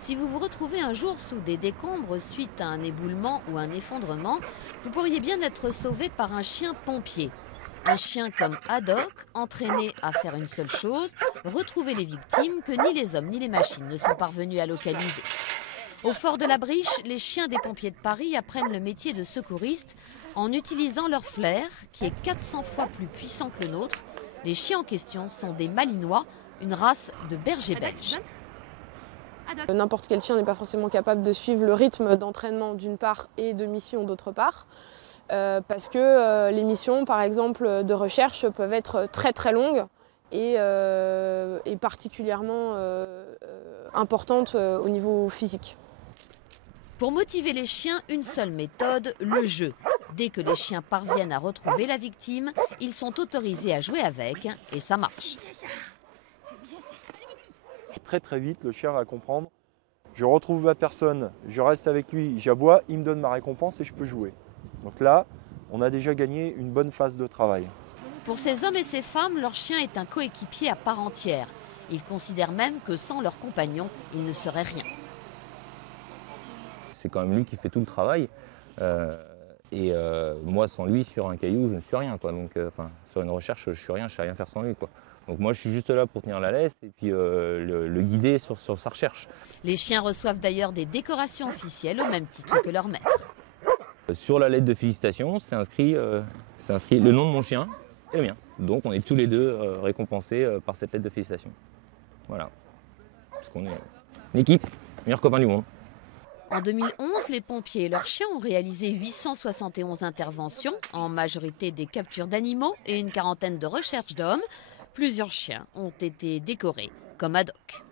Si vous vous retrouvez un jour sous des décombres suite à un éboulement ou un effondrement, vous pourriez bien être sauvé par un chien pompier. Un chien comme Haddock, entraîné à faire une seule chose, retrouver les victimes que ni les hommes ni les machines ne sont parvenus à localiser. Au fort de la Briche, les chiens des pompiers de Paris apprennent le métier de secouriste en utilisant leur flair, qui est 400 fois plus puissant que le nôtre. Les chiens en question sont des Malinois, une race de bergers belges. N'importe quel chien n'est pas forcément capable de suivre le rythme d'entraînement d'une part et de mission d'autre part, parce que les missions, par exemple, de recherche peuvent être très très longues et particulièrement importantes au niveau physique. Pour motiver les chiens, une seule méthode, le jeu. Dès que les chiens parviennent à retrouver la victime, ils sont autorisés à jouer avec et ça marche. Très très vite, le chien va comprendre. Je retrouve ma personne, je reste avec lui, j'aboie, il me donne ma récompense et je peux jouer. Donc là, on a déjà gagné une bonne phase de travail. Pour ces hommes et ces femmes, leur chien est un coéquipier à part entière. Ils considèrent même que sans leur compagnon, ils ne seraient rien. C'est quand même lui qui fait tout le travail. Moi, sans lui, sur un caillou, je ne suis rien, quoi. Donc, sur une recherche, je suis rien, je ne sais rien faire sans lui, quoi. Donc moi, je suis juste là pour tenir la laisse et puis le guider sur sa recherche. Les chiens reçoivent d'ailleurs des décorations officielles au même titre que leur maître. Sur la lettre de félicitations, c'est inscrit le nom de mon chien et le mien. Donc on est tous les deux récompensés par cette lettre de félicitations. Voilà. Parce qu'on est une équipe, meilleurs copains du monde. En 2011, les pompiers et leurs chiens ont réalisé 871 interventions, en majorité des captures d'animaux et une quarantaine de recherches d'hommes. Plusieurs chiens ont été décorés, comme Haddock.